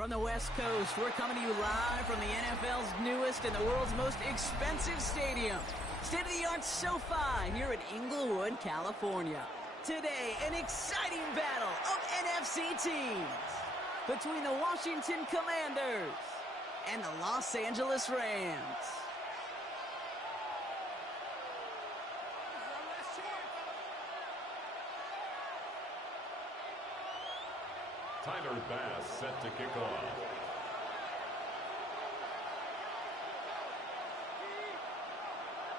From the West Coast, we're coming to you live from the NFL's newest and the world's most expensive stadium. State-of-the-art SoFi here in Inglewood, California. Today, an exciting battle of NFC teams between the Washington Commanders and the Los Angeles Rams. Tyler Bass set to kick off.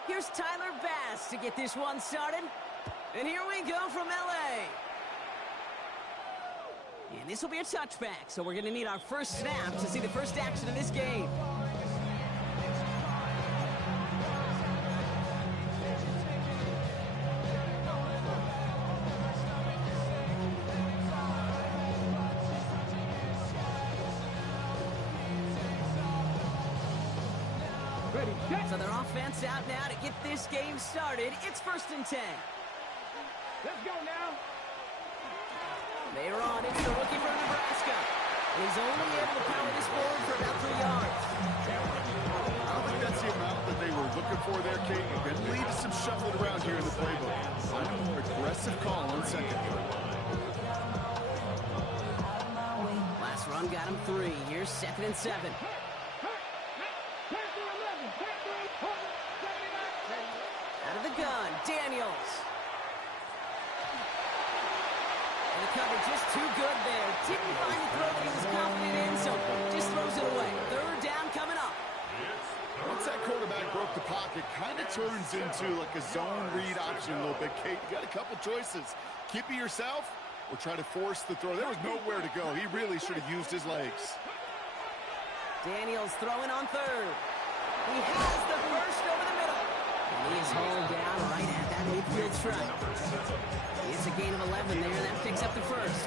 Here's Tyler Bass to get this one started. And here we go from LA. And this will be a touchback, so we're going to need our first snap to see the first action of this game. So their offense out now to get this game started. It's 1st and 10. Let's go now. Later on, it's the rookie from Nebraska. And he's only able to power this forward for about 3 yards. I don't think that's the amount that they were looking for there, Kate. It could lead to some shuffling around here in the playbook. Find a more aggressive call on second. Last run got him 3. Here's 2nd and 7. Out of the gun, Daniels. And the cover just too good there. Didn't find the throw that he was confident in, so just throws it away. 3rd down coming up. Once that quarterback broke the pocket, kind of turns into like a zone read option a little bit, Kate. You got a couple choices. Keep it yourself or try to force the throw. There was nowhere to go. He really should have used his legs. Daniels throwing on 3rd. He has the first over the middle. And he is hauled down right at that midfield stripe. It's a gain of 11 there. That picks up the first.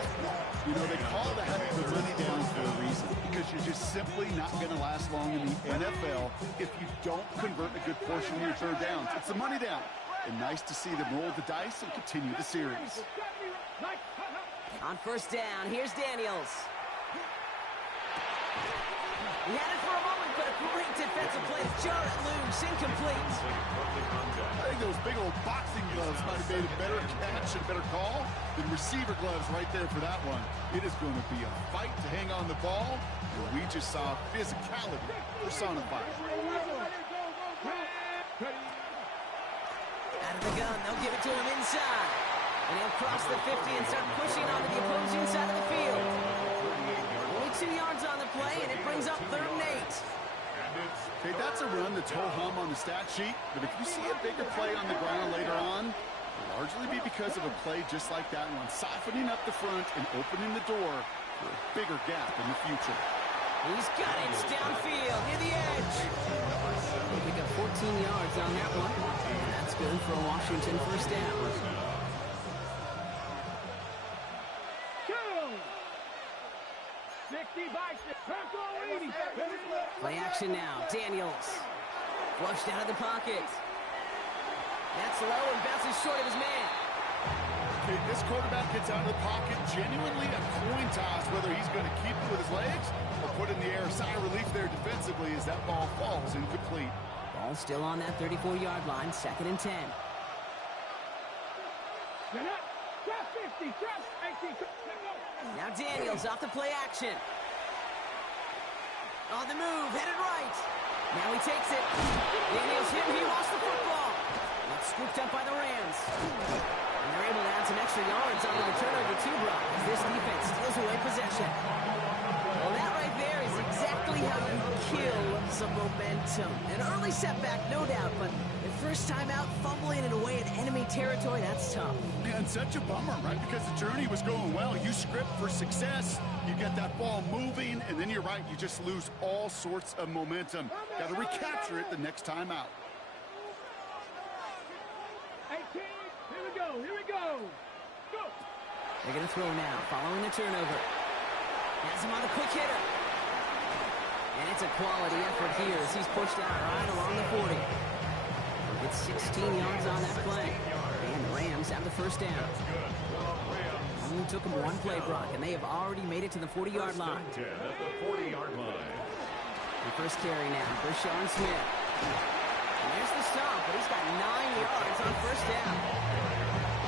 You know, they call that the money down for a reason, because you're just simply not going to last long in the NFL if you don't convert a good portion of your 3rd downs. It's the money down. And nice to see them roll the dice and continue the series. On 1st down, here's Daniels. He had it for a moment, but a great defensive play. Jar it loose, incomplete. I think those big old boxing gloves might have made a better catch and a better call than receiver gloves right there for that one. It is going to be a fight to hang on the ball, and we just saw physicality personified. Out of the gun, they'll give it to him inside. And he'll cross the 50 and start pushing onto the opposing side of the field. Only 2 yards on the play, and it brings up 3rd and 8. Okay, that's a run that's ho-hum on the stat sheet, but if you see a bigger play on the ground later on, it'll largely be because of a play just like that one, softening up the front and opening the door for a bigger gap in the future. He's got it. It's downfield near the edge. We got 14 yards on that one, and that's good for a Washington 1st down. Play action now. Daniels. Flushed out of the pocket. That's low and bounces short of his man. Okay, this quarterback gets out of the pocket. Genuinely a coin toss whether he's going to keep it with his legs or put it in the air. Sigh of relief there defensively as that ball falls incomplete. Ball still on that 34-yard line. 2nd and 10. Now Daniels off the play action. On the move, headed right. Now he takes it. Daniels hit, he lost the football. It's scooped up by the Rams. And they're able to add some extra yards on the turnover too, Brock, as this defense steals away possession. Well, that right there is exactly how you kill some momentum. An early setback, no doubt, but the first time out, fumbling it away in enemy territory, that's tough. And such a bummer, right? Because the journey was going well. You script for success, you get that ball moving, and then you're right, you just lose all sorts of momentum. Got to recapture it the next time out. 18, here we go, here we go. Go. They're going to throw now, following the turnover. Has him on the quick hitter. And it's a quality effort here as he's pushed out right along the 40. It's 16 yards on that play. And the Rams have the 1st down. only took them one play, Brock, and they have already made it to the 40-yard line. 10 at the 40-yard line. The first carry now for Sean Smith. And there's the stop, but he's got 9 yards on first down.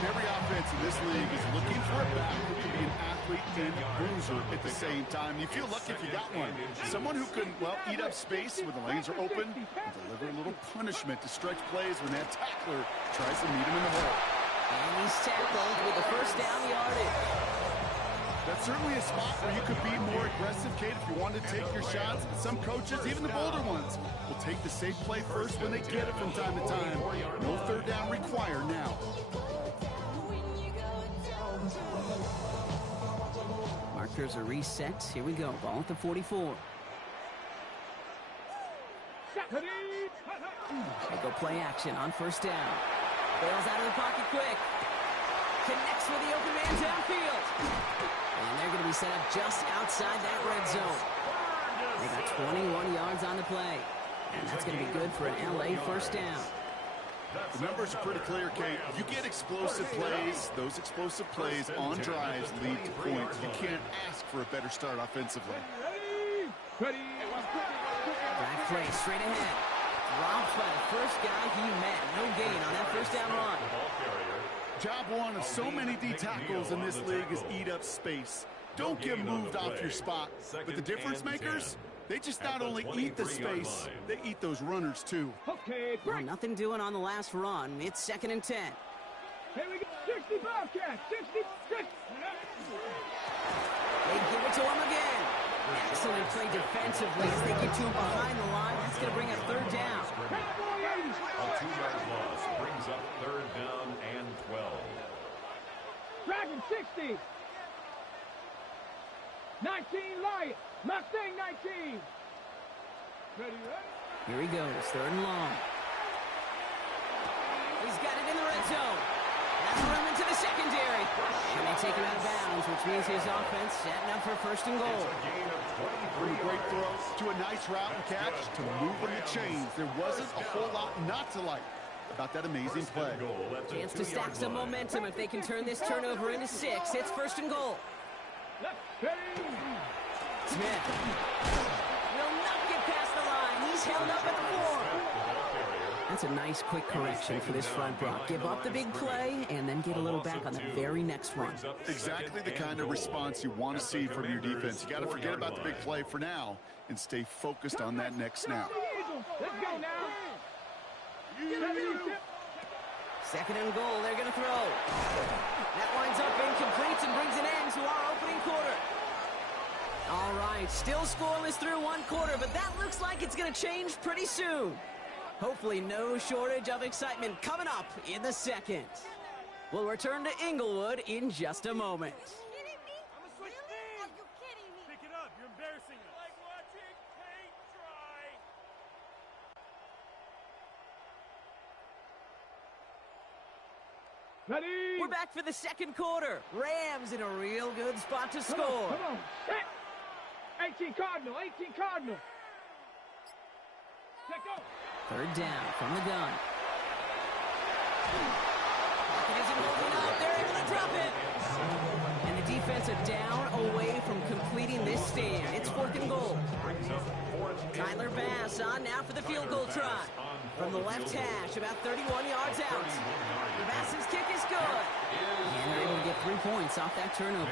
Every offense in this league is looking for a back who can be an athlete and bruiser at the same time. You feel lucky if you got one. Someone who can, well, eat up space when the lanes are open and deliver a little punishment to stretch plays when that tackler tries to meet him in the hole. And he's tackled with the first down yardage. That's certainly a spot where you could be more aggressive, Kate, if you wanted to take your shots. But some coaches, even the bolder ones, will take the safe play first when they get it from time to time. No third down required now. Markers are reset. Here we go. Ball at the 44. They go play action on first down. Bails out of the pocket quick. Connects with the open man downfield. And they're going to be set up just outside that red zone. They got 21 yards on the play. And that's going to be good for an LA first down. The numbers are pretty clear, Kate. You get explosive plays. Those explosive plays on drives lead to points. You can't ask for a better start offensively. Ready. Drive play straight ahead. Robbed by the first guy he met. No gain on that first down run. Job one of so many D tackles in this league is eat up space. Don't get moved off your spot. But the difference makers, they just not only eat the space, they eat those runners too. Okay, Well, nothing doing on the last run. It's 2nd and 10. here we go. 60 Bobcats. 66. They give it to him again. Excellent play defensively as they get to him behind the line. That's going to bring a third down. A 2-yard loss brings up 3rd down and 12. Dragon 60. 19 Lion. Mustang 19. Ready, ready. Here he goes, 3rd and long. He's got it in the red zone. That's room into the secondary. And they take him out of bounds, which means his offense setting up for 1st and goal. A gain of From 23 a great yards. throw to a nice route and catch to moving the chains. There wasn't a whole lot not to like about that amazing play. Goal at the Chance to 2-yard stack some line. momentum if they can turn this turnover into 6. It's 1st and goal. Left. Ready. Smith will not get past the line. He's held up at the 4. That's a nice quick correction for this front block. Give up the big play and then get a little back on the very next one. Exactly the kind of response you want to see from your defense. You got to forget about the big play for now and stay focused on that next snap. Let's go now. 2nd and goal, they're going to throw. That winds up incomplete and brings an end to our opening quarter. All right, still scoreless through 1 quarter, but that looks like it's going to change pretty soon. Hopefully no shortage of excitement coming up in the 2nd. We'll return to Inglewood in just a moment. Kidding me? Really? Are you kidding me? Pick it up. You're embarrassing us. Like watching paint dry. Ready? We're back for the 2nd quarter. Rams in a real good spot to Come on, score. come on. Set. 18 Cardinal. 18 Cardinal. Check go. 3rd down from the gun. It isn't holding up. They're able to drop it. And the defensive down away from completing this stand. It's 4th and goal. Tyler Bass on now for the field goal try. From the left hash, about 31 yards out. Bass's kick is good. And they're able to get 3 points off that turnover.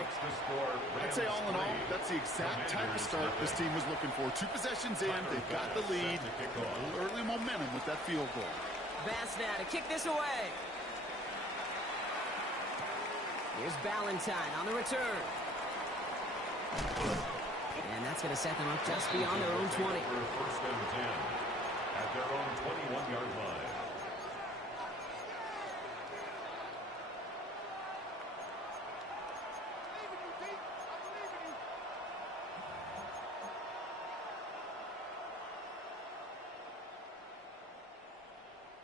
I'd say all in all, that's the exact type of start this team was looking for. 2 possessions in, they've got the lead. A little early momentum with that field goal. Bass now to kick this away. Here's Ballantyne on the return. And that's going to set them up just beyond their own 20. 1st and 10 at their own 21-yard line.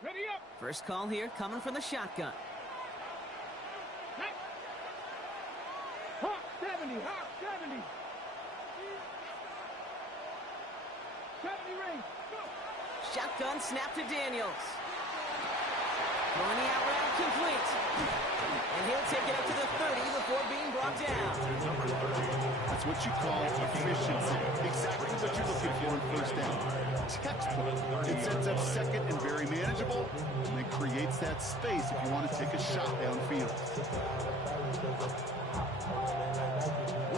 Ready up. First call here coming from the shotgun. Hawk 70. Hawk 70. 70 ring. Go. Shotgun snap to Daniels. Throwing the out route complete. And he'll take it up to the 30 before being brought down. That's what you call efficiency. Exactly what you're looking for in first down. Textbook. It sets up second and very manageable, and it creates that space if you want to take a shot downfield.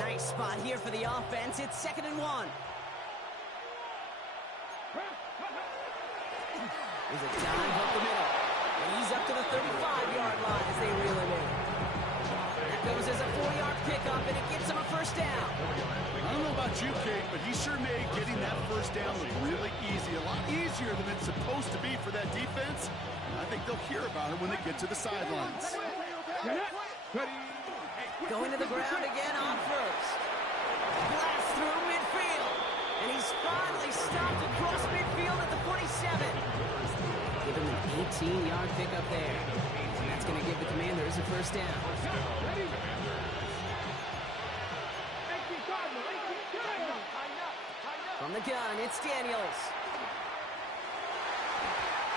Nice spot here for the offense. It's 2nd and 1. There's a dive up the middle. And he's up to the 35-yard line as they reel him in. That goes as a 4-yard pickup, and it gives him a first down. I don't know about you, Kate, but he sure made getting that first down look really easy. A lot easier than it's supposed to be for that defense. And I think they'll hear about it when they get to the sidelines. Going to the ground again on first. Blast through midfield. And he's finally stopped across midfield at the 47. Give him an 18-yard pickup there. And that's going to give the Commanders a first down. From the gun, it's Daniels.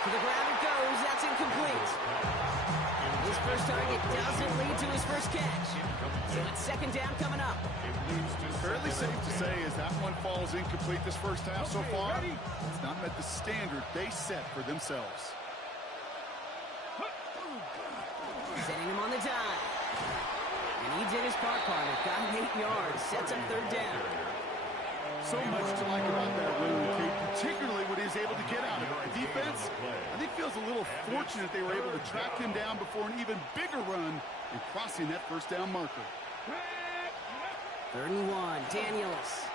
To the ground it goes. That's incomplete. His first target doesn't lead to his first catch. So it's 2nd down coming up. Fairly safe to say as that one falls incomplete this first half so far, it's not met the standard they set for themselves. Sending him on the dive. And he did his part, partner. Got him 8 yards. Sets up 3rd down. So much to like about that run, Kate, particularly what he was able to get out of it. The defense, I think, feels a little fortunate they were able to track him down before an even bigger run and crossing that first down marker. 3rd and 1, Daniels.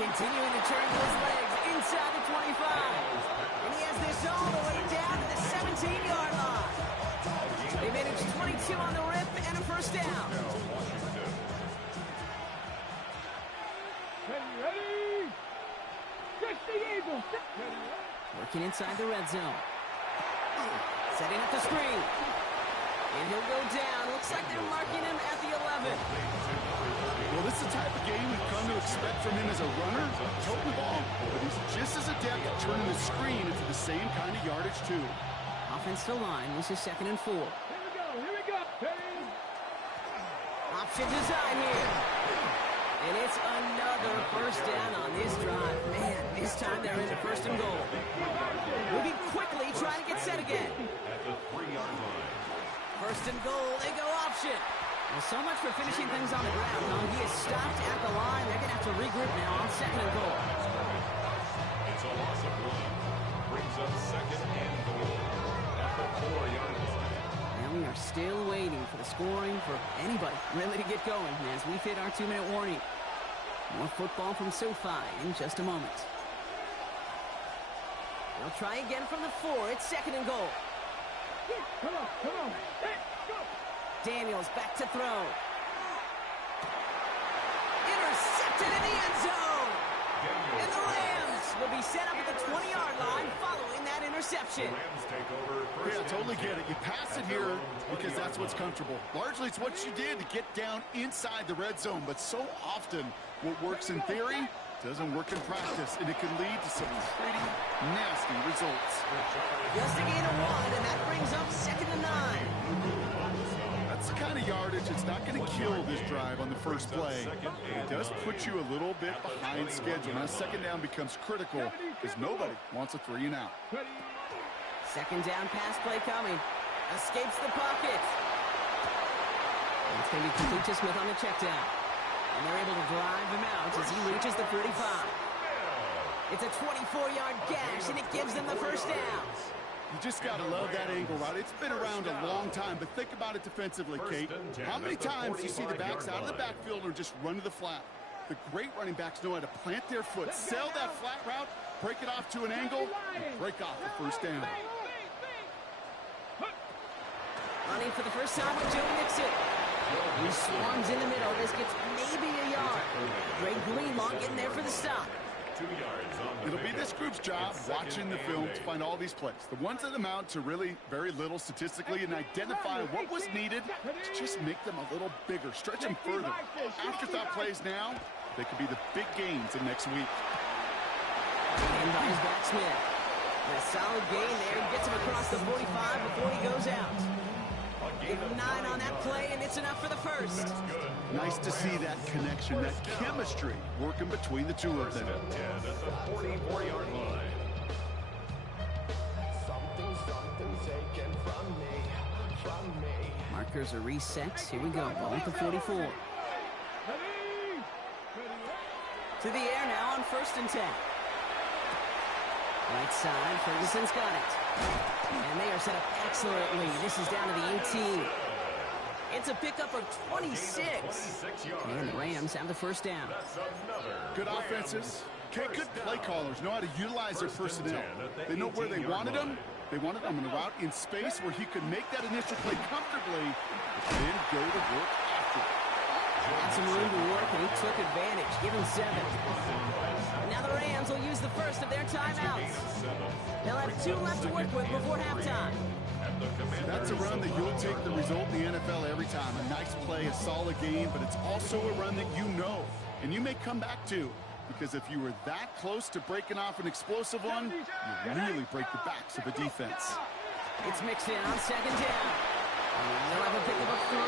Continuing to turn those legs inside the 25. And he has this all the way down to the 17-yard line. They managed 22 on the rip and a first down. Ready? Stretch the eagle. Working inside the red zone. Setting up the screen. And he'll go down. Looks like they're marking him at the 11. Well, this is the type of game we've come to expect from him as a runner, toting the ball, but he's just as adept at turning the screen into the same kind of yardage, too. Offensive line. This is 2nd and 4. Here we go. Ready? Option design here. And it's another first down on this drive. Man, this time they're into 1st and goal. Moving quickly, trying to get set again. At the 3-yard line. 1st and goal, they go option. Well, so much for finishing things on the ground, huh? He is stopped at the line. They're going to have to regroup now on 2nd and goal. It's a loss of 1. Brings up 2nd and goal. At the 4-yard line. And we are still waiting for the scoring for anybody really to get going as we hit our 2-minute warning. More football from SoFi in just a moment. They'll try again from the 4. It's 2nd and goal. Come on. Hey, go. Daniels back to throw. Intercepted in the end zone. And the Rams will be set up at the 20-yard line following that interception. Rams take over. Yeah, totally get it. You pass it here because that's what's comfortable. Largely, it's what you did to get down inside the red zone, but so often what works in theory doesn't work in practice, and it can lead to some pretty nasty results. Just a gain of 1, and that brings up 2nd and 9. That's the kind of yardage it's not going to kill this drive on the first play. But it does put you a little bit behind schedule. Now, 2nd down becomes critical because nobody wants a 3 and out. 2nd down pass play coming. Escapes the pocket. And it's going to be complete to Smith on the check down. And they're able to drive him out as he reaches the 35. It's a 24-yard gash, and it gives them the first down. You just got to love that angle route. It's been around a long time, but think about it defensively, Kate. How many times do you see the backs out of the backfield or just run to the flat? The great running backs know how to plant their foot, sell that flat route, break it off to an angle, and break off the first down. Running for the first time with Joe Mixon. He swarms in the middle. This gets maybe a yard. Greg Greenlaw getting there for the stop. 2 yards on the It'll be this group's job watching the film to find all these plays. The ones that amount to really very little statistically and identify what was needed to just make them a little bigger, stretch them further. Afterthought plays now, they could be the big gains in next week. And by his back Smith. And a solid gain there. Gets him across the 45 before he goes out. Give him 9 on that play, and it's enough for the first. Nice to see that connection, that chemistry working between the two of them. 10 at the 44-yard line. Markers are reset. Here we go. Ball at the 44. To the air now on 1st and 10. Right side, Ferguson's got it. And they are set up excellently. This is down to the 18. It's a pickup of 26. And the Rams have the first down. Good offenses. Okay, good play callers know how to utilize their personnel. They know where they wanted them. They wanted him in a route in space where he could make that initial play comfortably, and then go to work after it. Had some room to work, and he took advantage. Give him 7. Now the Rams will use the first of their timeouts. They'll have 2 left to work with before halftime. That's a run that you'll take the result in the NFL every time. A nice play, a solid game, but it's also a run that you know, and you may come back to. Because if you were that close to breaking off an explosive one, you really break the backs of a defense. It's mixed in on 2nd down. They'll have a pickup of 3,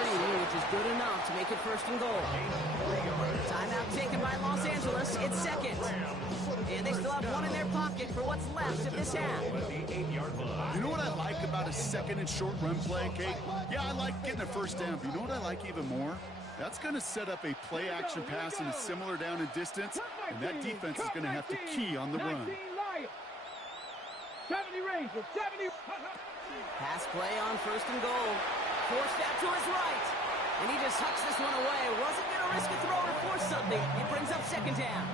which is good enough to make it 1st and goal. Timeout taken by Los Angeles. It's 2nd. And they still have 1 in their pocket for what's left of this half. You know what I like about a 2nd and short run play, Kate? Yeah, I like getting a 1st down, but you know what I like even more? That's going to set up a play-action pass in a similar down and distance, and that defense is going to have to key on the run. 70 Rangers, 70. Pass play on 1st and goal. Forced out to his right. And he just hucks this one away. Wasn't going to risk a throw or force something. It brings up 2nd down.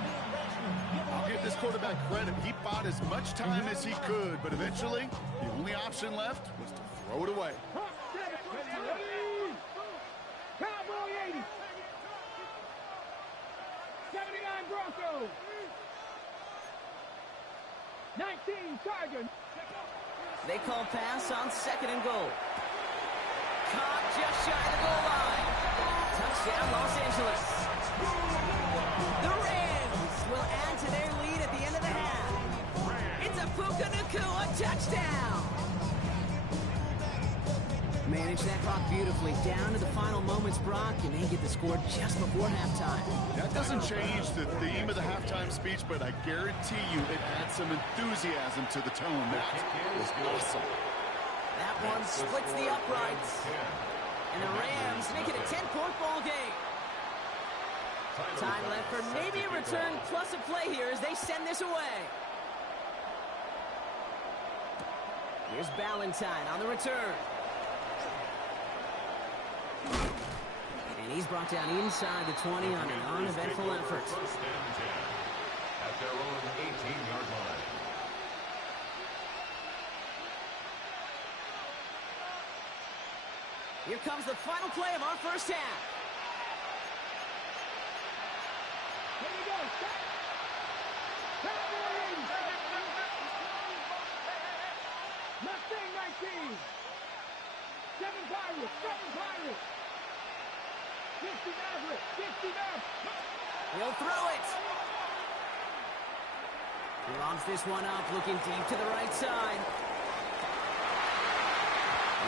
I'll give this quarterback credit. He bought as much time as he could, but eventually, the only option left was to throw it away. Cowboy 80. 79 Broncos. 19 Chargers. They call pass on 2nd and goal. Caught just shy of the goal line. Touchdown, Los Angeles. The Rams will add to their lead at the end of the half. It's a Puka Nacua touchdown. Manage that clock beautifully. Down to the final moments, Brock, and they get the score just before halftime. That doesn't change the theme of the halftime speech, but I guarantee you it adds some enthusiasm to the tone. That was awesome. That one splits the uprights. And the Rams make it a 10-point ball game. Time left for maybe a return plus a play here as they send this away. Here's Ballantyne on the return. And he's brought down inside the 20 on an uneventful effort. 1st and 10 at their own 18-yard line. Here comes the final play of our first half. Here we go. Cowboy 80. Mustang 19. 7 Pirates. 7 Pirates. 50 Maverick. 50 Maverick. He'll throw it. He lobs this one up, looking deep to the right side.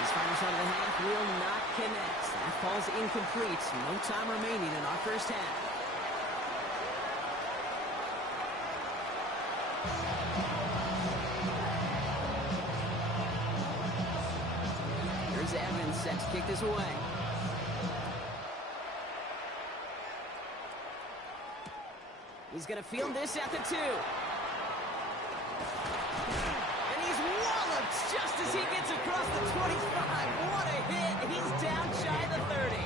His final shot of the half will not connect. That ball's incomplete. No time remaining in our first half. Here's Evans set to kick this away. He's going to field this at the 2. And he's walloped just as he gets across the 25. What a hit. He's down shy of the 30.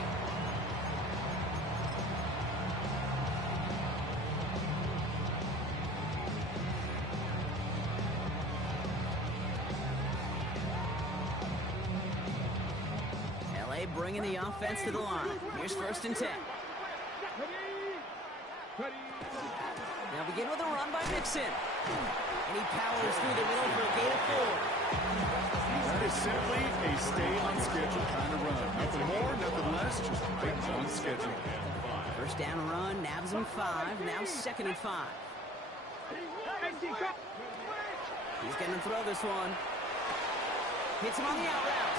LA bringing the offense to the line. Here's 1st and 10. Now begin with a run by Mixon. And he powers through the middle for a gain of 4. That is simply a stay-on-schedule kind of run. Nothing more, nothing less, just right on schedule. First down run, nabs him 5. Now 2nd and 5. He's going to throw this one. Hits him on the out route.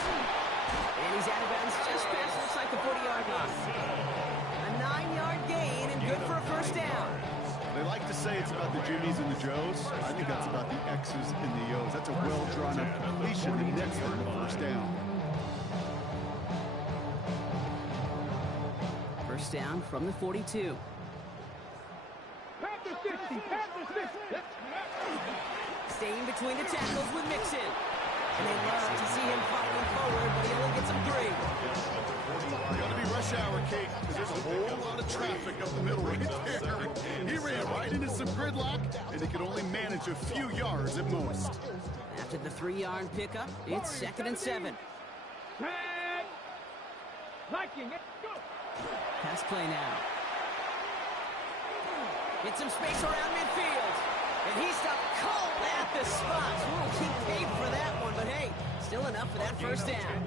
And he's out of bounds just past, looks like the 40-yard line. A 9-yard gain and good for a first down. They like to say it's about the Jimmies and the Joes. I think that's about the X's and the O's. That's a well-drawn-up completion that nets them the first down. First down from the 42. Panther 60, Panther 60. Staying between the tackles with Mixon. And they love to see him fighting forward, but he only gets him 3. Got to be rush hour, Kate, because there's a whole lot of traffic up the middle right there. He ran right into some gridlock, and he could only manage a few yards at most. After the 3-yard pickup, it's 2nd and 7. Tag. Liking it. Go. Pass play now. Get some space around midfield. And he stopped cold at the spot. He paid for that one, but hey, still enough for that first down.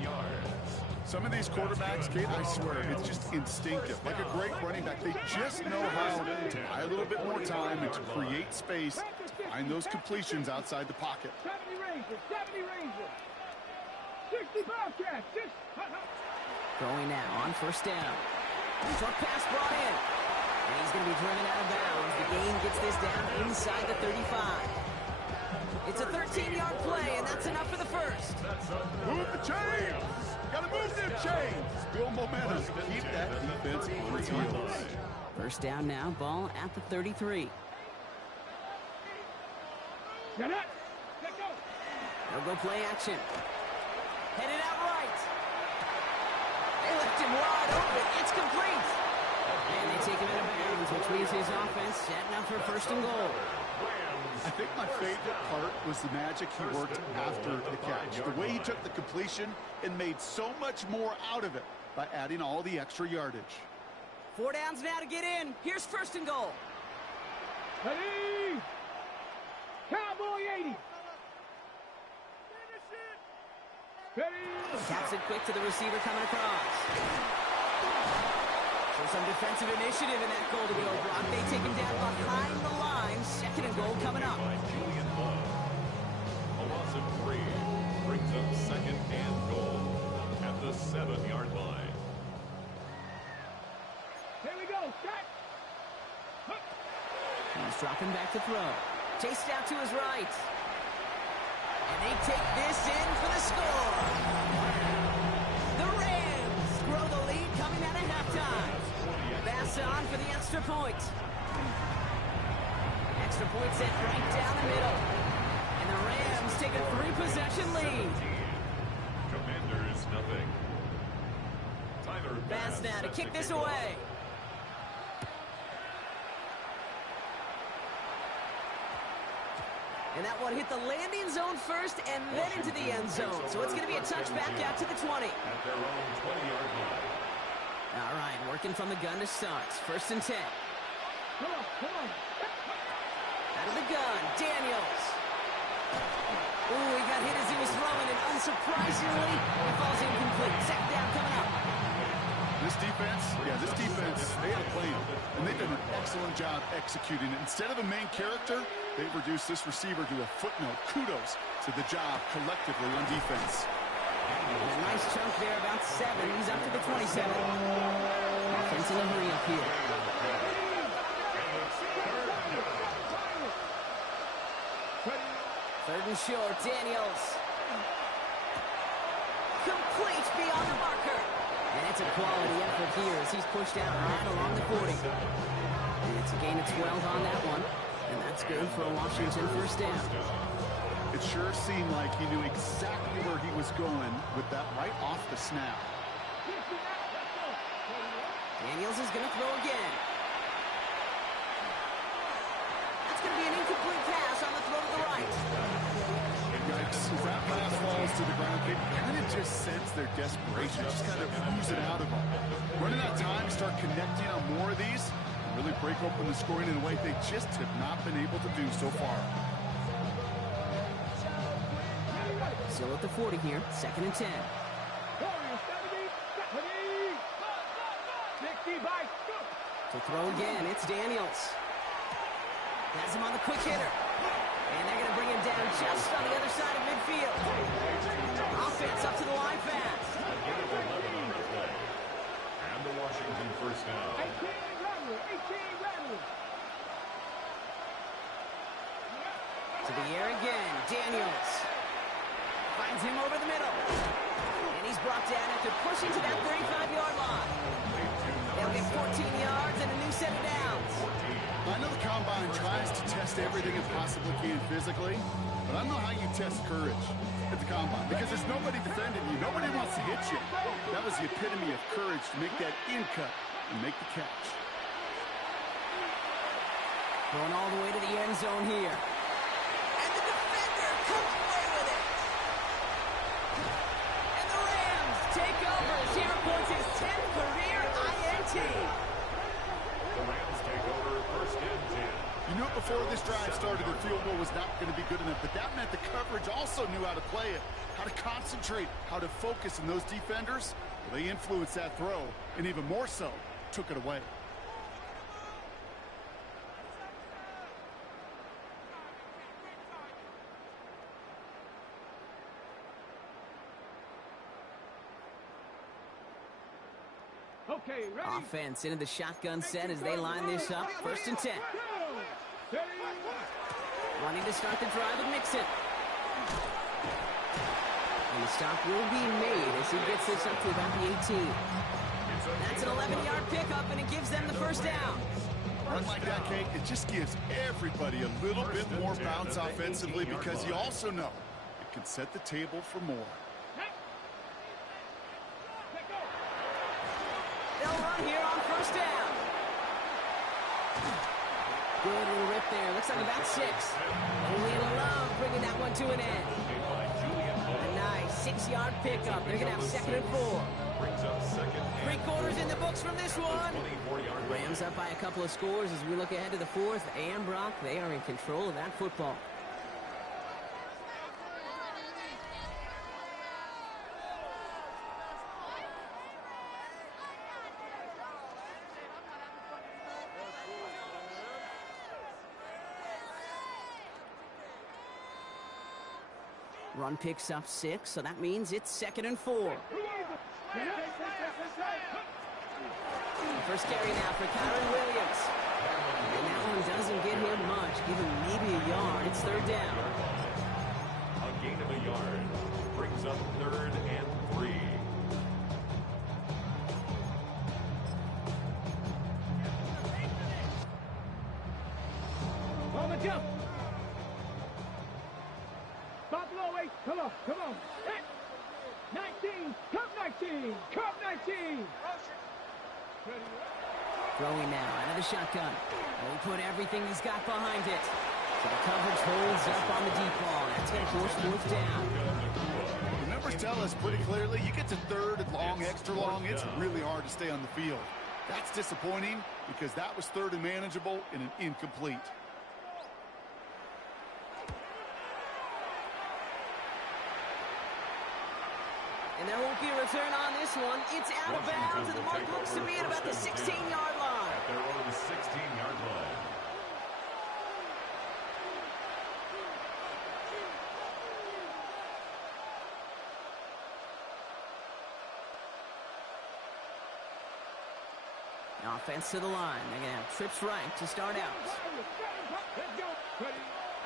Some of these quarterbacks, Kate, I swear, it's just instinctive. Like a great running back, they just know how to buy a little bit more time and to create space to find those completions outside the pocket. 70 Rangers, 70 Rangers. 60 Bobcats, 6. Going now on first down. Short pass brought in. And he's going to be driven out of bounds. The gain gets this down inside the 35. It's a 13-yard play, and that's enough for the first. Move the chains! Gotta move them chains! Build momentum. Keep that defense on its heels. First down now, ball at the 33. Get it. Let go. They'll go play action. Headed out right. They left him wide open. It's complete. And they take him out of bounds, which leaves his offense setting up for first and goal. I think my favorite part was the magic he worked after the catch. The way he took the completion and made so much more out of it by adding all the extra yardage. 4 downs now to get in. Here's first and goal. Ready. Cowboy 80. Ready. Taps it quick to the receiver coming across. So some defensive initiative in that goal to go block. They take him down behind the line. 2nd and goal coming up. A loss of 3 brings up 2nd and goal at the 7-yard line. Here we go. Set. He's dropping back to throw. Chased out to his right. And they take this in for the score. The Rams grow the lead coming out of halftime. Pass on for the extra point. Extra point set right down the middle. And the Rams take a 3-possession lead. Commanders nothing. Tyler Bass now to kick this away. And that one hit the landing zone first and then into the end zone. So it's going to be a touchback out to the 20. At their own 20-yard line. All right, working from the gun to start. 1st and 10. Come on, come on. Out of the gun, Daniels. Ooh, he got hit as he was throwing, and unsurprisingly, it falls incomplete. 2nd down coming up. This defense, they had a plan, and they've done an excellent job executing it. Instead of a main character, they've reduced this receiver to a footnote. Kudos to the job collectively on defense. A nice chunk there, about 7. He's up to the 27. Offense in a hurry up here. 3rd and short, Daniels. Complete beyond the marker. And it's a quality effort here as he's pushed out right along the 40. And it's a gain of 12 on that one. And that's good for a Washington first down. It sure seemed like he knew exactly where he was going with that right off the snap. Daniels is going to throw again. That's going to be an incomplete pass on the throw to the right. Yikes. As that pass falls to the ground, you kind of just sense their desperation. Just kind of ooze it out of them. Running out of time, start connecting on more of these, and really break open the scoring in a way they just have not been able to do so far. Still at the 40 here, 2nd and 10. 60 by. To throw again, it's Daniels. Has him on the quick hitter. And they're going to bring him down down just on the other side of midfield. Offense up to the line fast. A gain of 11 on the play. And the Washington first down. 18 Rattler. 18 Rattler. To the air again. Daniels finds him over the middle. And he's brought down after pushing to that 35-yard line. They'll get 14 yards and a new set of downs. I know the Combine tries to test everything it possibly can physically, but I don't know how you test courage at the Combine because there's nobody defending you. Nobody wants to hit you. That was the epitome of courage to make that in cut and make the catch. Going all the way to the end zone here. And the defender comes away with it. And the Rams take over as he reports his 10th career INT. The Rams take over first and 10. You knew before this drive started the field goal was not going to be good enough, but that meant the coverage also knew how to play it, how to concentrate, how to focus, and those defenders, well, they influenced that throw, and even more so, took it away. Okay, ready. Offense into the shotgun set as they line this up. First and 10. Wanting to start the drive with Mixon. And the stop will be made as he gets this up to about the 18. That's an 11-yard pickup, and it gives them the first down. Run like that, Kate, it just gives everybody a little bit more bounce offensively because you also know it can set the table for more. They'll run here on first down. Good little rip there. Looks like about 6. Julian Love bringing that one to an end. A nice 6-yard pickup. They're going to have second and 4. Brings up second and 3 quarters in the books from this one. Rams up by a couple of scores as we look ahead to the 4th. And Brock, they are in control of that football. Run picks up 6, so that means it's second and 4. First carry now for Kyron Williams. And that one doesn't get him much. Give him maybe a yard. It's third down. A gain of a yard. Brings up third and 3. On the jump. Buffalo 8. Come on, come on. 19. Cup 19. Cup 19. Throwing now out of the shotgun. He'll put everything he's got behind it. So the coverage holds up on the deep ball. That's going to force fourth down. The numbers tell us pretty clearly, you get to third and long, extra long, it's really hard to stay on the field. That's disappointing because that was third and manageable and an incomplete. And there won't be a return on this one. It's out of bounds, and the mark looks to be at about the 16-yard line. At their own 16-yard line. Offense to the line. They're going to have trips right to start out.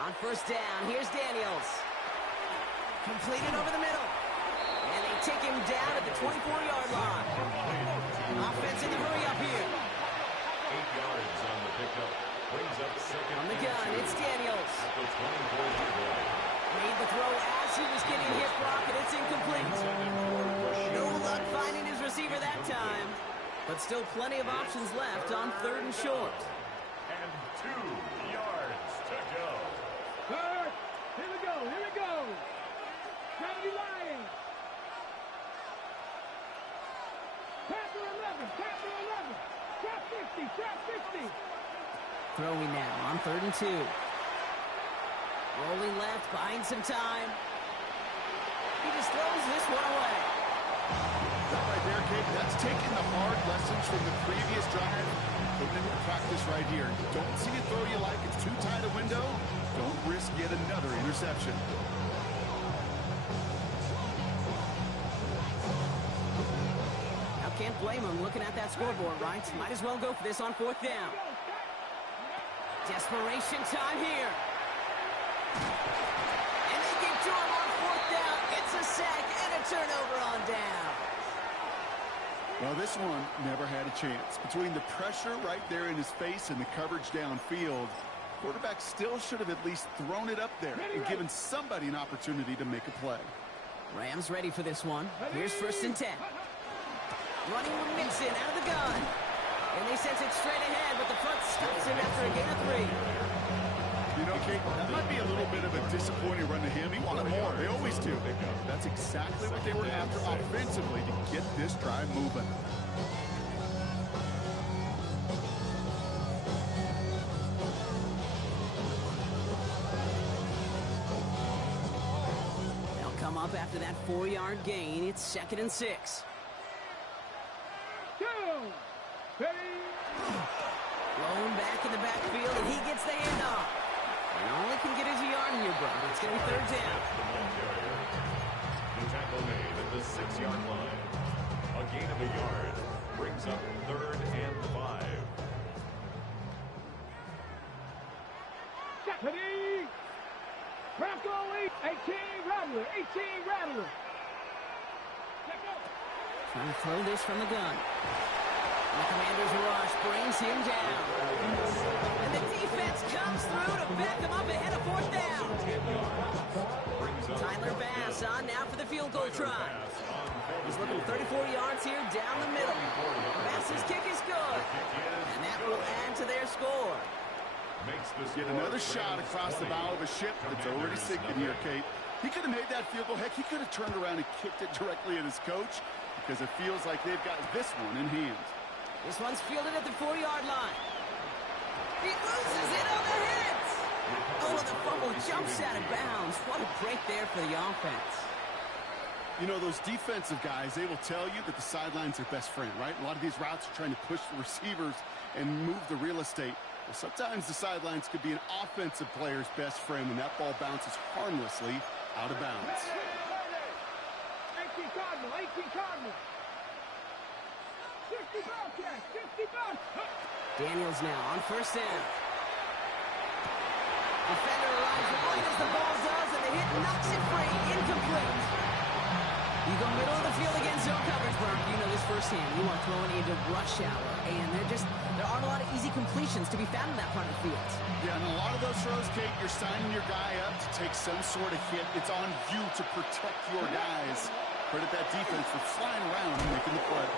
On first down, here's Daniels. Completed over the middle. And they take him down at the 24-yard line. Offense in the hurry up here. 8 yards on the pickup. Brings up second. On the gun, it's Daniels. At the 24-yard line. Made the throw as he was getting hit, Brock, and it's incomplete. No luck finding his receiver that time. But still plenty of options left on third and short. And 2 yards to go. Third. Here we go. Here we go. Trying to be lying. Panther 11. Panther 11. Trap 50. Trap 50. Throwing now on third and 2. Rolling left, buying some time. He just throws this one away. That right there, Kate, that's taking the hard lessons from the previous drive, putting into practice right here. Don't see a throw you like, it's too tight a window. Don't risk risk yet another interception. Now can't blame him looking at that scoreboard, right? Might as well go for this on 4th down. Desperation time here. And they get to him on 4th down. It's a sack and a turnover on down. Well, this one never had a chance. Between the pressure right there in his face and the coverage downfield, quarterback still should have at least thrown it up there and given somebody an opportunity to make a play. Rams ready for this one. Here's 1st and 10. Running with Mixon out of the gun. And they sense it straight ahead, but the front stops him after a gain of 3. You know, Kate, that might be a little bit of a disappointing run to him. He wanted more. They always do. That's exactly what they were after offensively to get this drive moving. They'll come up after that 4-yard gain. It's 2nd and 6. Blown back in the backfield, and he gets the handoff. And all he can get is a yard here, bro. It's going to be 3rd down. The tackle made at the 6-yard line. A gain of a yard brings up 3rd and 5. Stephanie! Bronco 18 Rattler, 18 Rattler. Trying to throw this from the gun. The Commanders rush brings him down. And the defense comes through to back him up ahead of 4th down. Tyler Bass on now for the field goal try. He's looking 34 yards here down the middle. Bass's kick is good. And that will add to their score. Get another shot across the bow of a ship that's already sinking here, Kate. He could have made that field goal. Heck, he could have turned around and kicked it directly at his coach because it feels like they've got this one in hand. This one's fielded at the 4-yard line. He loses it on the hit. Oh, the fumble jumps out of bounds. What a break there for the offense. You know, those defensive guys, they will tell you that the sideline's their best friend, right? A lot of these routes are trying to push the receivers and move the real estate. Well, sometimes the sidelines could be an offensive player's best friend when that ball bounces harmlessly out of bounds. 18 Cardinal, 18 Cardinal. 60 Bobcats, 60 Bobcats. Daniels now on 1st down. Defender arrives right as the ball does, and the hit knocks it free. Incomplete. You go middle of the field against zone coverage, Burke. You know this firsthand. You are throwing into rush hour, and there aren't a lot of easy completions to be found in that part of the field. Yeah, and a lot of those throws, Kate, you're signing your guy up to take some sort of hit. It's on you to protect your guys. Credit that defense for flying around and making the play.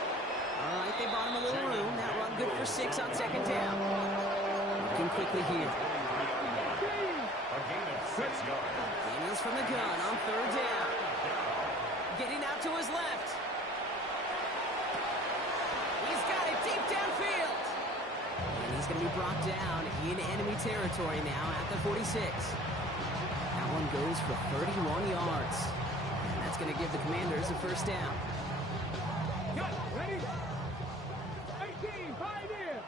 All right, they bought him a little room. That run good for 6 on 2nd down. Looking quickly here. A gain of 6 yards. Daniels from the gun on 3rd down. Getting out to his left. He's got it deep downfield. And he's going to be brought down in enemy territory now at the 46. That one goes for 31 yards. And that's going to give the Commanders a 1st down. Ready? 18, pioneer.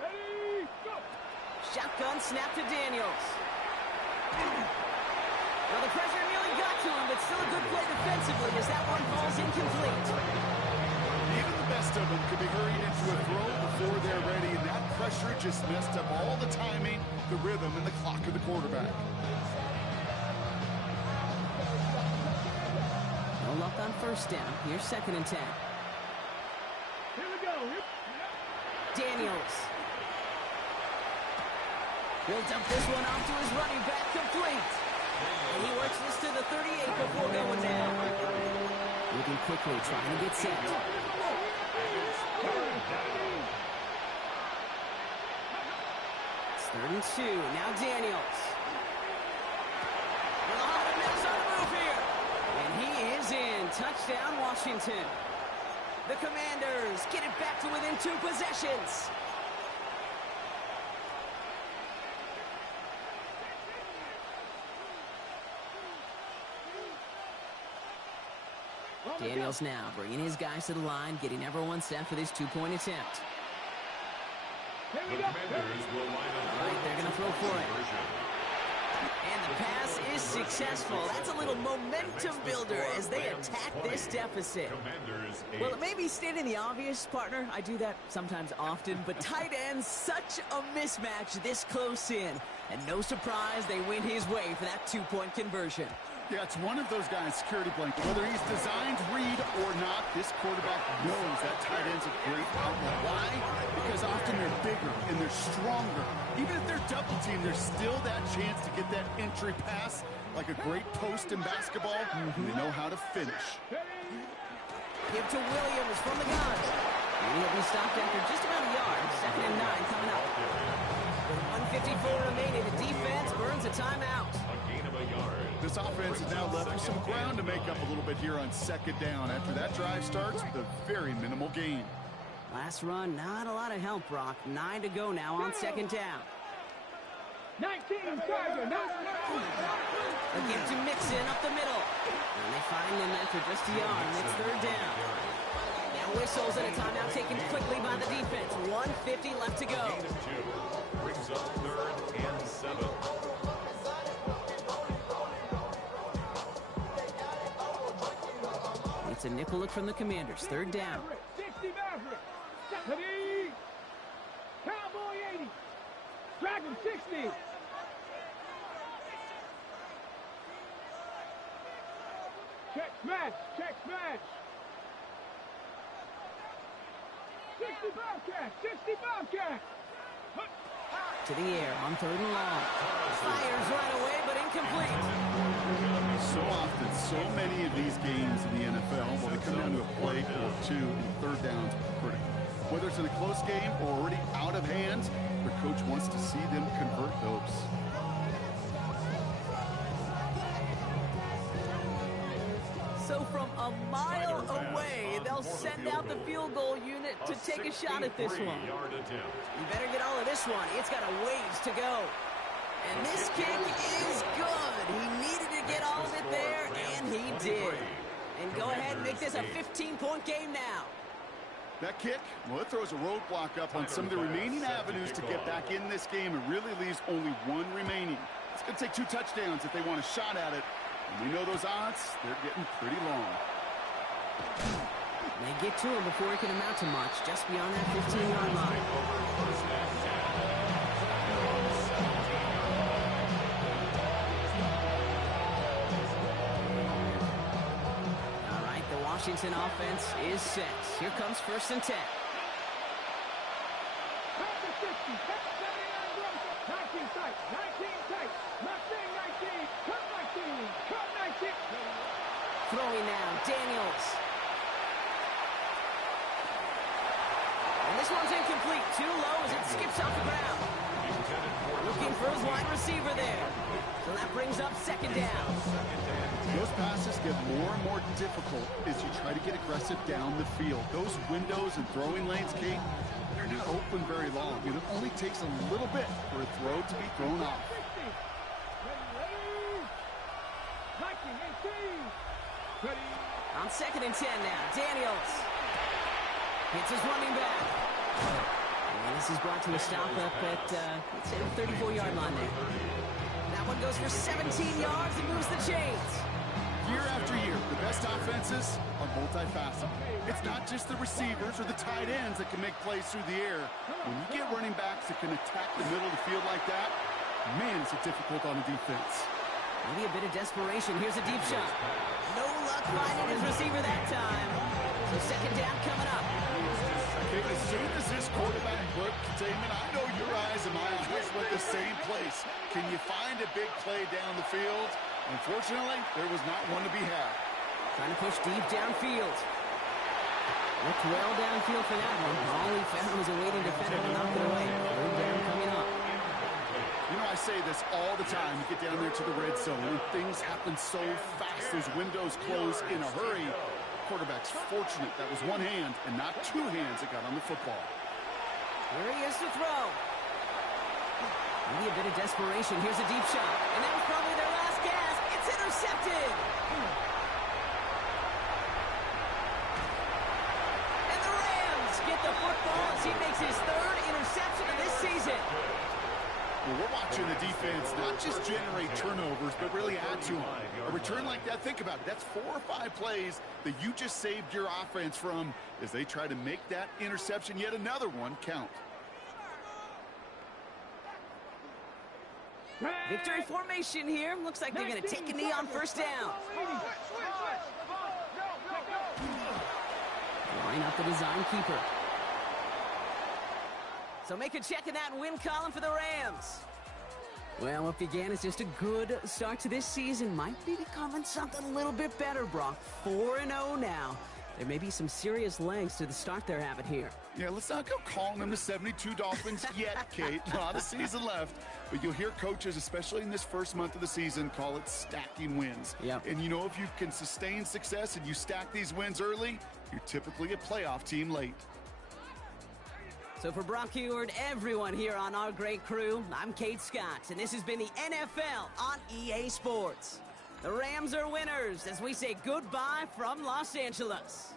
Ready, go. Shotgun snap to Daniels. Well, the pressure nearly got to him, but still a good play defensively as that one falls incomplete. Even the best of them could be hurried into a throw before they're ready, and that pressure just messed up all the timing, the rhythm, and the clock of the quarterback. No luck on 1st down. Here's 2nd and 10. Here we go. Daniels. He'll dump this one off to his running back, complete. And he works this to the 38 before going down. Moving quickly, trying to get set. It's 3rd and 2. Now Daniels. Well, the Honda Mills on the move here. And he is in. Touchdown, Washington. The Commanders get it back to within 2 possessions. Daniels now bringing his guys to the line, getting everyone set for this 2-point attempt. Here we The go. Commanders will line up. All right, they're going to throw for it. the pass is successful. That's a little momentum builder as they attack this deficit. Commanders Well, it may be stating the obvious, partner. I do that sometimes often, but tight ends, such a mismatch this close in. And no surprise, they win his way for that two-point conversion. Yeah, it's one of those guys, security blanket. Whether he's designed read or not, this quarterback knows that tight end's a great outlet. Why? Because often they're bigger and they're stronger. Even if they're double teamed, there's still that chance to get that entry pass like a great post in basketball. And they know how to finish. Give to Williams from the gun. And he'll be stopped after just about a yard. 2nd and 9 coming up. With 1:54 remaining, the defense burns a timeout. A gain of a yard. This offense is now left with some ground to make up a little bit here on 2nd down after that drive starts with a very minimal gain. Last run, not a lot of help, Brock. 9 to go now on 2nd down. 19, Tiger, no. A give to Mixon up the middle. And they find him after just a yard. It's 3rd down. Now whistles and a timeout taken quickly by the defense. 1:50 left to go. Gain of 2. Brings up 3rd and 7. It's a nickel look from the Commanders. 3rd down. 60 Maverick. 70. Cowboy 80. Dragon 60. Check smash. Check smash. 60 Bobcat. 60 Bobcat. To the air on 3rd and long. Fires right away, but incomplete. So often, so many of these games in the NFL, well, they come down to a play or two, and 3rd downs are critical. Whether it's in a close game or already out of hand, their coach wants to see them convert those. So from a mile away, they'll send out the field goal unit to take a shot at this one. You better get all of this one. It's got a ways to go. And this kick is good. He needed to get all of it there, and he did. And go ahead and make this a 15-point game now. That kick, well, it throws a roadblock up on some of the remaining avenues to get back in this game. It really leaves only one remaining. It's going to take 2 touchdowns if they want a shot at it. And we know those odds, they're getting pretty long. They get to him before it can amount to much, just beyond that 15-yard line. Washington offense is set. Here comes 1st and 10. 19 tight, 19 tight, Mustang 19, Cup 19, Cup 19. Throwing now, Daniels. And this one's incomplete. Too low as it skips off the ground. Looking for his wide receiver there. So that brings up 2nd down. Those passes get more and more difficult as you try to get aggressive down the field. Those windows and throwing lanes, Kate, they're not open very long. It only takes a little bit for a throw to be thrown off. On 2nd and 10 now, Daniels hits his running back. And this is brought to a stop up at, let's say, the 34-yard line there. That one goes for 17 yards and moves the chains. Year after year, the best offenses are multifaceted. It's not just the receivers or the tight ends that can make plays through the air. When you get running backs that can attack the middle of the field like that, man, is it difficult on the defense. Maybe a bit of desperation. Here's a deep shot. No luck finding his receiver that time. So 2nd down coming up. Okay, as soon as this quarterback broke containment, I know your eyes and my eyes went the same place. Can you find a big play down the field? Unfortunately, there was not one to be had. Trying to push deep downfield. Looked well downfield for that one. All he found was a waiting defender to knock it away. 3rd down coming up. You know, I say this all the time. You get down there to the red zone, and things happen so fast. Those windows close in a hurry. Quarterback's fortunate that was one hand and not 2 hands that got on the football. Here he is to throw. Maybe a bit of desperation. Here's a deep shot. And that was probably their last gasp. It's intercepted. And the Rams get the football as he makes his 3rd interception of this season. Well, we're watching the defense not just generate turnovers, but really add to them. A return like that, think about it. That's 4 or 5 plays that you just saved your offense from as they try to make that interception, yet another one, count. Victory formation here. Looks like they're going to take a knee on first down. Line up the design keeper. So make a check in that win column for the Rams. Well, what began as just a good start to this season might be becoming something a little bit better, Brock. 4-0 now. There may be some serious legs to the start they're having here. Yeah, let's not go calling them the 72 Dolphins yet, Kate. A lot of season left. But you'll hear coaches, especially in this first month of the season, call it stacking wins. Yep. And you know, if you can sustain success and you stack these wins early, you're typically a playoff team late. So for Brock Heward, everyone here on our great crew, I'm Kate Scott, and this has been the NFL on EA Sports. The Rams are winners as we say goodbye from Los Angeles.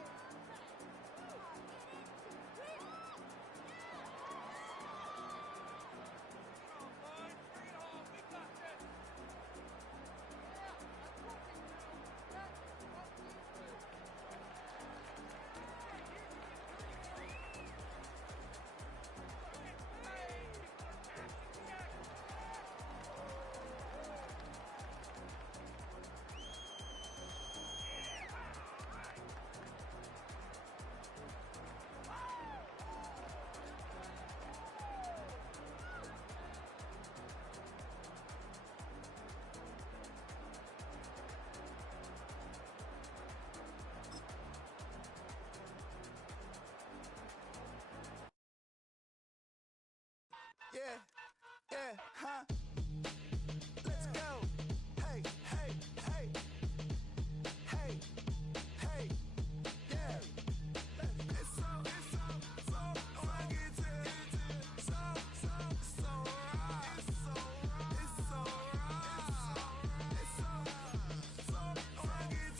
Let's go. Hey, hey, hey. Hey, hey, yeah. It's so fucking so right. It's so right. It's so fucking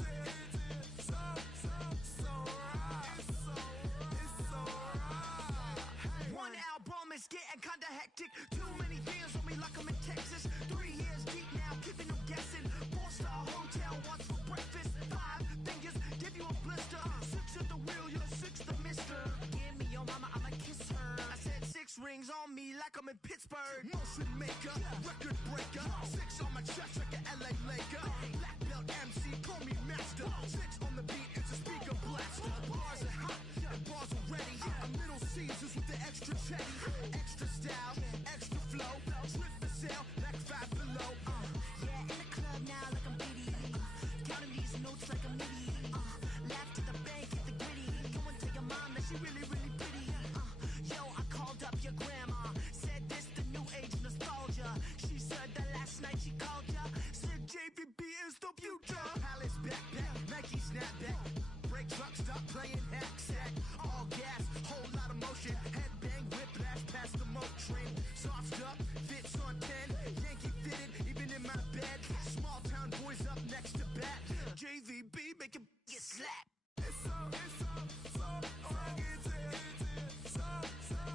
so right. One album is getting kinda hectic. Too many fans on me like I'm in Texas. 3 years deep now, keeping them guessing. 4-star hotel, what's for breakfast? 5 fingers, give you a blister. 6 at the wheel, you're 6 the mister. Give me your mama, I'ma kiss her. I said 6 rings on me like I'm in Pittsburgh. Motion maker, record breaker. 6 on my chest like an LA Laker. Black belt MC, call me master. 6 on the beat, it's a speaker blaster. Bars are hot, and bars are ready. A middle Caesars with the extra chetty. Extra style, extra flow. Drift for sale, like 5 below. Yeah, in the club now like I'm Diddy. Counting these notes like a MIDI. Laugh to the bank, hit the gritty. Go and tell your mom that she really, really pretty. Yo, I called up your grandma. Said this the new age nostalgia. She said that last night she called ya. Said JVB is the future. Palace backpack, Nike snapback. Break truck, stop playing hack sack. All gas, whole lot of motion. Headbang, whiplash, past the moat train. Soft stuff, fits on 10. Yankee fitted, even in my bed. Small town boys up next to bat. JVB, make it get slapped. It's so fucking so right. It's so right.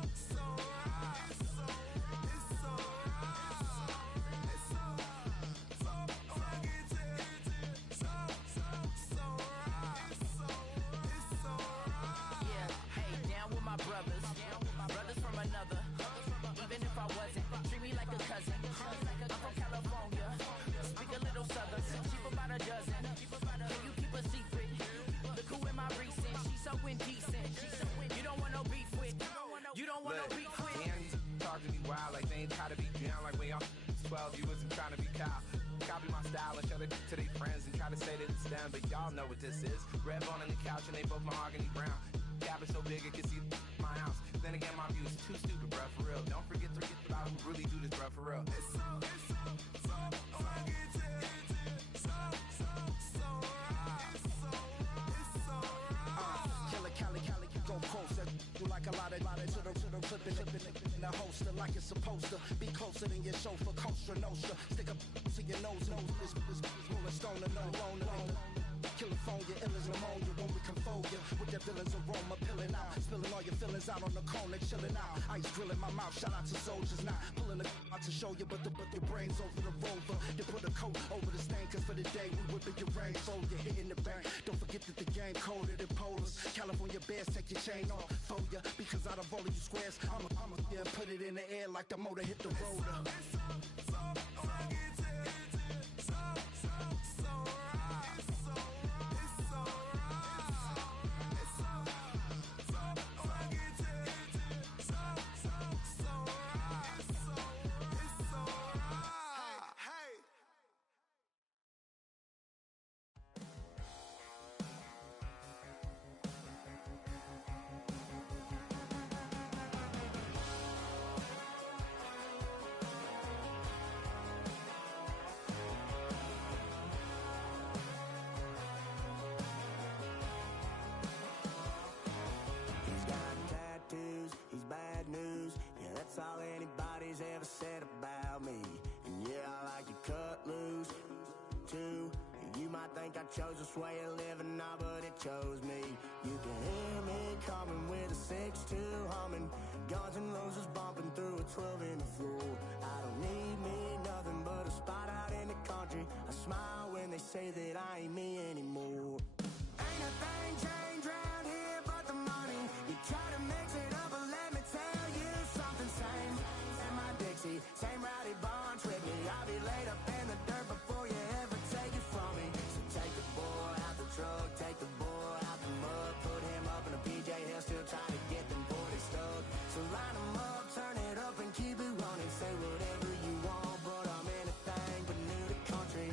It's so right. It's so fucking so right. Yeah, hey, down with my brothers from another. Even if I wasn't, treat me like a cousin. I'm from California, speak a little southern. Cheap about a dozen. Can you keep a secret? Look who in my recent. She's so indecent. You don't want no beef with. You don't want no beef with. Talk to me wild like they ain't try to be down like when y'all 12, you wasn't trying to be Kyle. Copy my style and show it to their friends and try to say that it's them, but y'all know what this is. Red bone on the couch and they both mahogany brown. Gap is so big it can see my house. Then again, my view is too stupid, bruh, for real. Don't forget about who really do this, bruh, for real. It's so fucking so right. It's so right. Killer Cali, go closer. Do like a lot of to the flipping in the holster like it's supposed to be closer than your chauffeur, Costa Nostra. Stick up to your nose, this rolling stone and no loner. California, ill as pneumonia when we can fold you with that villain's aroma, pilling out, spilling all your feelings out on the corner, chilling out. Ice grilling my mouth, shout out to soldiers now, pulling the out to show you, but your brain's over the rover. You put a coat over the stain, cause for the day we whipping your rain for you, hitting the bank. Don't forget that the game colder than polars. California bears, take your chain off for ya, because out of all of you squares, I'ma yeah, put it in the air like the motor hit the rotor. He's got tattoos, he's bad news. Yeah, that's all anybody's ever said about me. And yeah, I like to cut loose, too. You might think I chose this way of living, nah, but it chose me. You can hear me coming with a 6-2 humming, Guns N' Roses bumping through a 12 in the floor. I don't need me nothing but a spot out in the country. I smile when they say that I ain't me anymore. Ain't a thing changed round here but the money. You try to mix it up, but let me tell you something. Same in my Dixie, same rowdy bunch with me. I'll be laid up in the dirt before you ever take it from me. So take the boy out the truck, take the boy out the mud, put him up in a PJ Hill, still trying to get them 40 stuck. So line them up, turn it up and keep it running. Say whatever you want, but I'm anything but new to country.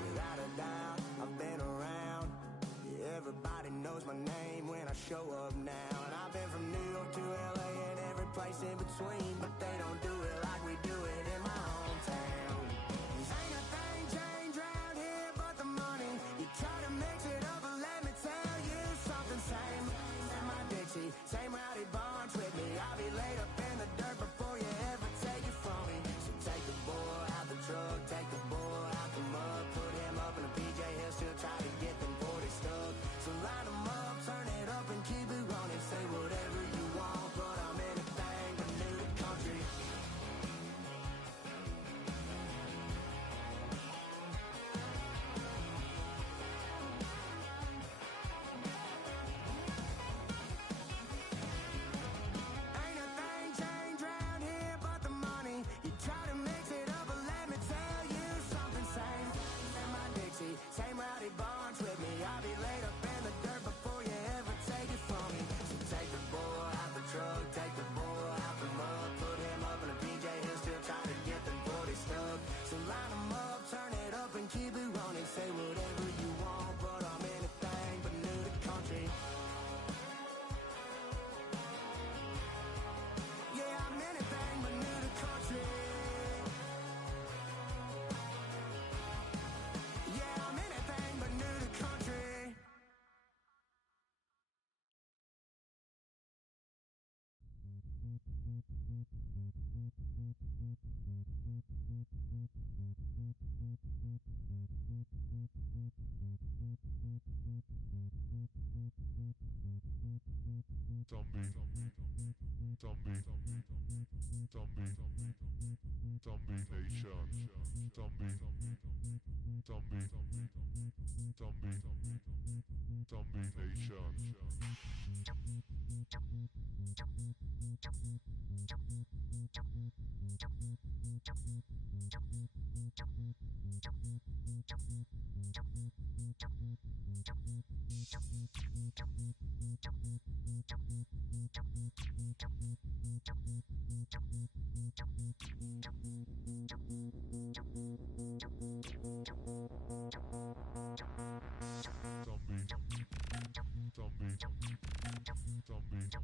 Without a doubt, I've been around. Yeah, everybody knows my name when I show up now. And I've been from New York to LA and every place in between, but they don't do it like we do it in my hometown. Ain't a thing changed round here but the money. You try to mix it up, but let me tell you something. Same in my Dixie, same rowdy bunch with me. I'll be laid up in the dirt before you ever take it from me. So take the boy out the truck, take the boy out the mud, put him up in a PJ Hill, still try to get them 40 stuck. So line them up, turn it up and keep it running. Say whatever you want, but I'm anything but new to country. Ain't a thing changed round here but the money. You try to mix it up, but let me tell you something. Same in my Dixie, same rowdy bunch with me. I'll be laid up in the dirt before you ever take it from me. So take the boy out the truck, take the boy out the mud, put him up in a PJ Hill, still trying to get them 40 stuck. So line them up, turn it up and keep it running. Say whatever you want, but I'm anything but new to country. Yeah, I'm anything but new to country. Yeah, I'm anything but new to country. Zombie.